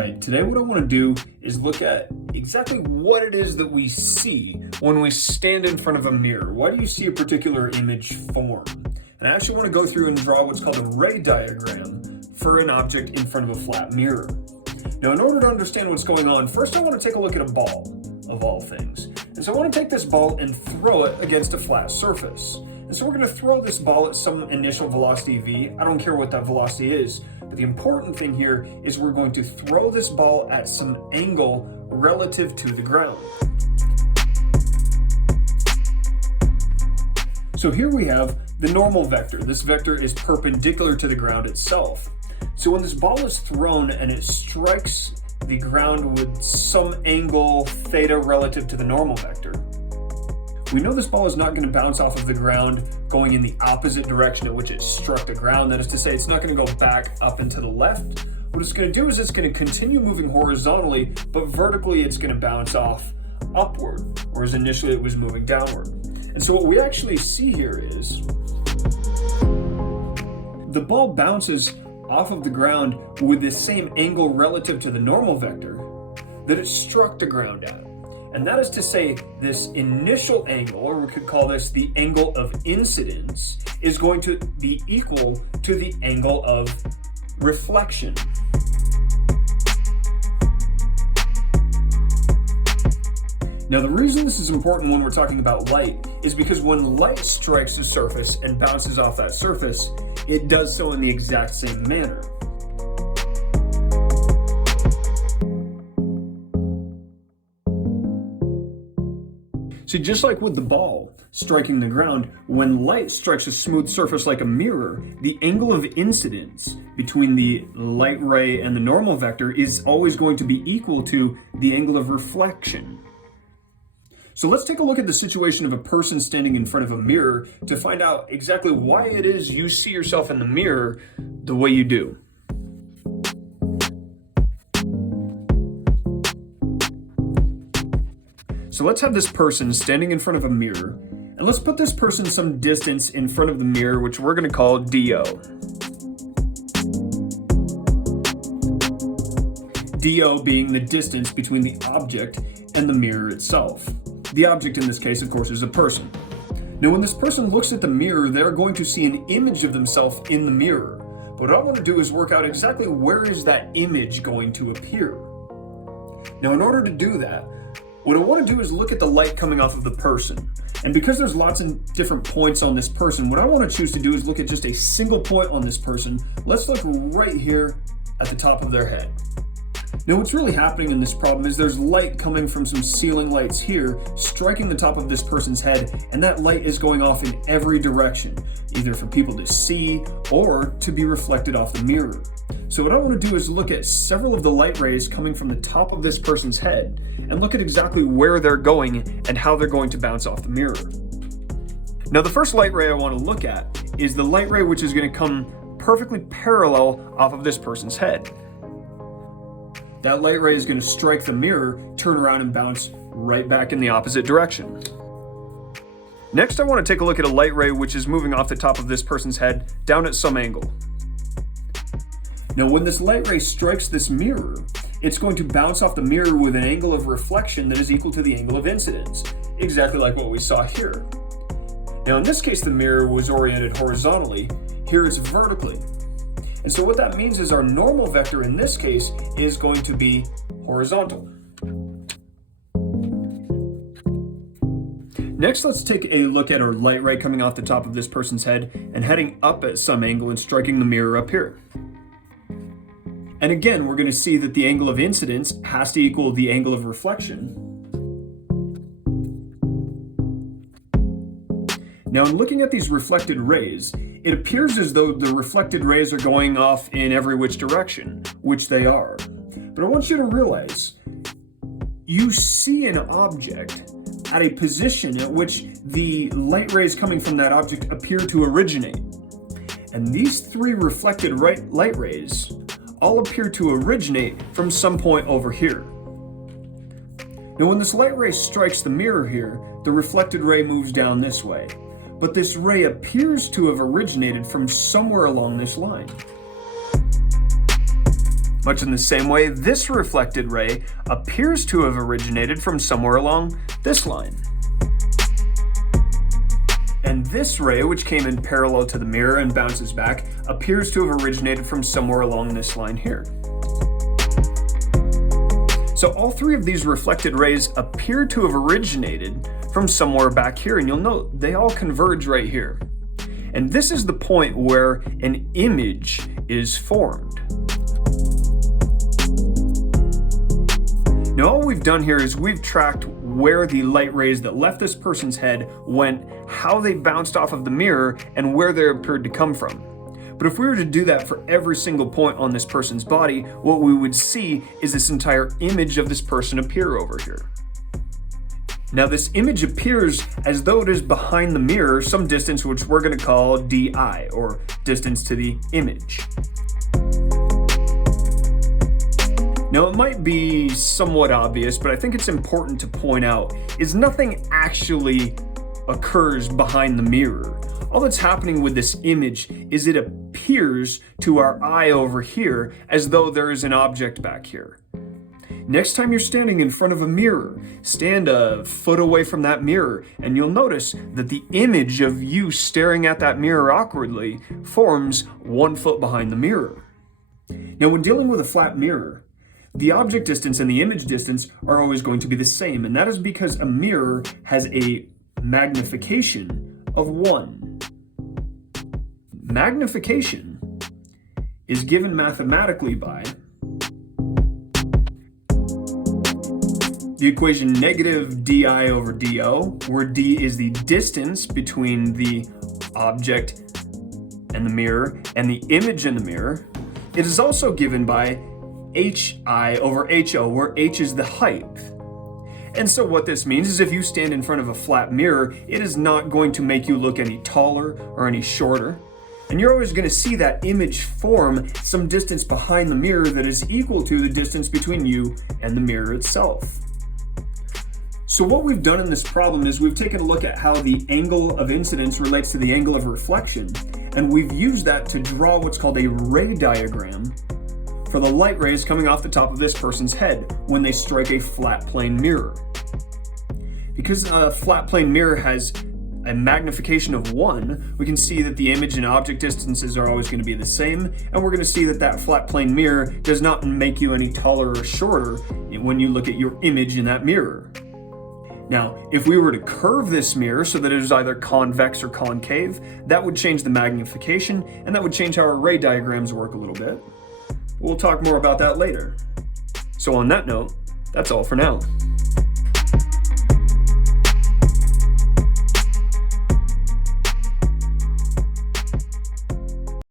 right, today what I want to do is look at exactly what it is that we see when we stand in front of a mirror. Why do you see a particular image form? And I actually want to go through and draw what's called a ray diagram for an object in front of a flat mirror. Now, in order to understand what's going on, first I want to take a look at a ball, of all things. And so I want to take this ball and throw it against a flat surface. And so we're going to throw this ball at some initial velocity v. I don't care what that velocity is, but the important thing here is we're going to throw this ball at some angle relative to the ground. So here we have the normal vector. This vector is perpendicular to the ground itself. So when this ball is thrown and it strikes the ground with some angle theta relative to the normal vector, we know this ball is not going to bounce off of the ground going in the opposite direction at which it struck the ground. That is to say, it's not going to go back up and to the left. What it's going to do is it's going to continue moving horizontally, but vertically it's going to bounce off upward, whereas initially it was moving downward. And so what we actually see here is the ball bounces off of the ground with the same angle relative to the normal vector that it struck the ground at. And that is to say, this initial angle, or we could call this the angle of incidence, is going to be equal to the angle of reflection. Now, the reason this is important when we're talking about light is because when light strikes a surface and bounces off that surface, it does so in the exact same manner. See, just like with the ball striking the ground, when light strikes a smooth surface like a mirror, the angle of incidence between the light ray and the normal vector is always going to be equal to the angle of reflection. So let's take a look at the situation of a person standing in front of a mirror to find out exactly why it is you see yourself in the mirror the way you do. So let's have this person standing in front of a mirror, and let's put this person some distance in front of the mirror, which we're going to call DO. DO being the distance between the object and the mirror itself. The object in this case, of course, is a person. Now, when this person looks at the mirror, they're going to see an image of themselves in the mirror. But what I want to do is work out exactly where is that image going to appear. Now, in order to do that, what I want to do is look at the light coming off of the person. And because there's lots of different points on this person, what I want to choose to do is look at just a single point on this person. Let's look right here at the top of their head. Now, what's really happening in this problem is there's light coming from some ceiling lights here, striking the top of this person's head, and that light is going off in every direction, either for people to see or to be reflected off the mirror. So what I want to do is look at several of the light rays coming from the top of this person's head and look at exactly where they're going and how they're going to bounce off the mirror. Now, the first light ray I want to look at is the light ray which is going to come perfectly parallel off of this person's head. That light ray is going to strike the mirror, turn around, and bounce right back in the opposite direction. Next, I want to take a look at a light ray which is moving off the top of this person's head down at some angle. Now, when this light ray strikes this mirror, it's going to bounce off the mirror with an angle of reflection that is equal to the angle of incidence, exactly like what we saw here. Now, in this case, the mirror was oriented horizontally. Here it's vertically. And so what that means is our normal vector in this case is going to be horizontal. Next, let's take a look at our light ray coming off the top of this person's head and heading up at some angle and striking the mirror up here. And again, we're going to see that the angle of incidence has to equal the angle of reflection. Now, in looking at these reflected rays, it appears as though the reflected rays are going off in every which direction, which they are. But I want you to realize, you see an object at a position at which the light rays coming from that object appear to originate. And these three reflected light rays all appear to originate from some point over here. Now, when this light ray strikes the mirror here, the reflected ray moves down this way. But this ray appears to have originated from somewhere along this line. Much in the same way, this reflected ray appears to have originated from somewhere along this line. And this ray, which came in parallel to the mirror and bounces back, appears to have originated from somewhere along this line here. So all three of these reflected rays appear to have originated from somewhere back here, and you'll note they all converge right here. And this is the point where an image is formed. Now all we've done here is we've tracked where the light rays that left this person's head went, how they bounced off of the mirror, and where they appeared to come from. But if we were to do that for every single point on this person's body, what we would see is this entire image of this person appear over here. Now this image appears as though it is behind the mirror some distance, which we're going to call di, or distance to the image. Now it might be somewhat obvious, but I think it's important to point out is nothing actually occurs behind the mirror. All that's happening with this image is it appears to our eye over here as though there is an object back here. Next time you're standing in front of a mirror, stand a foot away from that mirror, and you'll notice that the image of you staring at that mirror awkwardly forms 1 foot behind the mirror. Now when dealing with a flat mirror, the object distance and the image distance are always going to be the same, and that is because a mirror has a magnification of 1. Magnification is given mathematically by the equation negative di over do, where d is the distance between the object and the mirror and the image in the mirror. It is also given by hi over ho, where h is the height. And so what this means is if you stand in front of a flat mirror, it is not going to make you look any taller or any shorter. And you're always going to see that image form some distance behind the mirror that is equal to the distance between you and the mirror itself. So what we've done in this problem is we've taken a look at how the angle of incidence relates to the angle of reflection, and we've used that to draw what's called a ray diagram for the light rays coming off the top of this person's head when they strike a flat plane mirror. Because a flat plane mirror has a magnification of 1, we can see that the image and object distances are always going to be the same, and we're going to see that that flat plane mirror does not make you any taller or shorter when you look at your image in that mirror. Now, if we were to curve this mirror so that it is either convex or concave, that would change the magnification, and that would change how our ray diagrams work a little bit. We'll talk more about that later. So on that note, that's all for now.